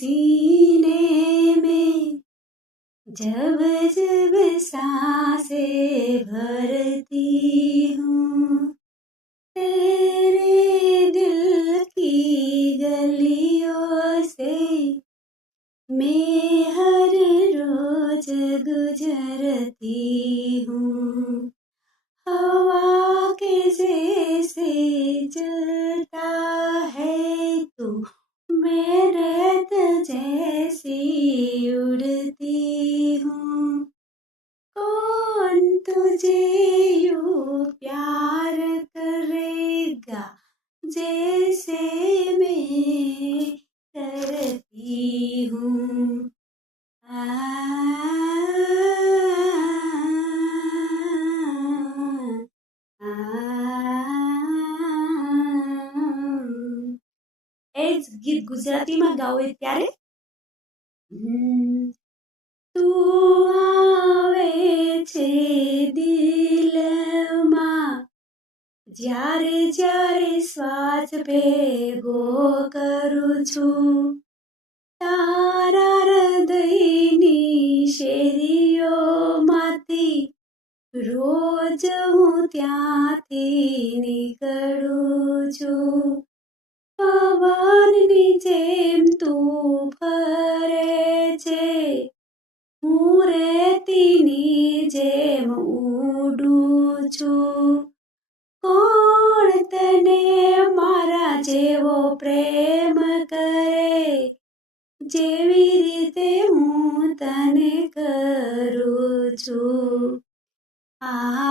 सीने में जब जब साँसें भरती हूँ, तेरे दिल की गलियों से मैं हर रोज गुजरती हूँ। हवा तुझे यूं प्यार करेगा जैसे मैं करती हूँ आ, आ, એ જ ગીત ગુજરાતીમાં ગાવું હોય ત્યારે હમ, તું જ્યારે જ્યારે શ્વાસ ભેગો કરું છું, તારા હૃદયની શેરીઓમાંથી રોજ હું ત્યાંથી નીકળું છું. પવનની જેમ તું ફરે છે, હું રેતીની જેમ ઉડું છું. એવો પ્રેમ કરે. જેવી રીતે હું તને કરું છું. આ